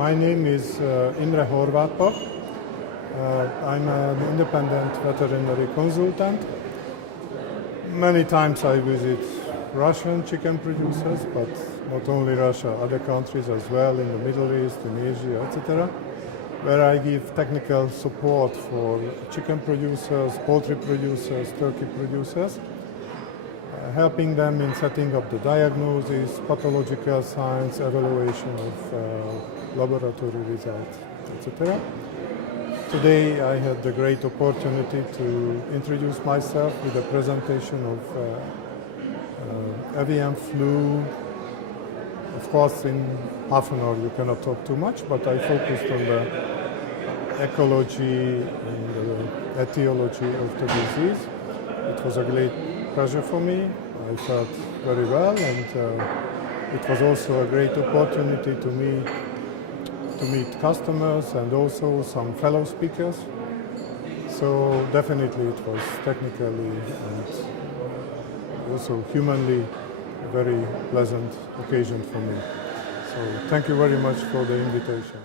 My name is Imre Horvat-Papp. I'm an independent veterinary consultant. Many times I visit Russian chicken producers, but not only Russia, other countries as well, in the Middle East, in Asia, etc., where I give technical support for chicken producers, poultry producers, turkey producers, helping them in setting up the diagnosis, pathological signs, evaluation of laboratory results, etc. Today I had the great opportunity to introduce myself with a presentation of avian flu. Of course, in half an hour you cannot talk too much, but I focused on the ecology and the etiology of the disease. It was a great pleasure for me. I felt very well, and it was also a great opportunity to meet customers and also some fellow speakers. So definitely it was technically and also humanly a very pleasant occasion for me. So thank you very much for the invitation.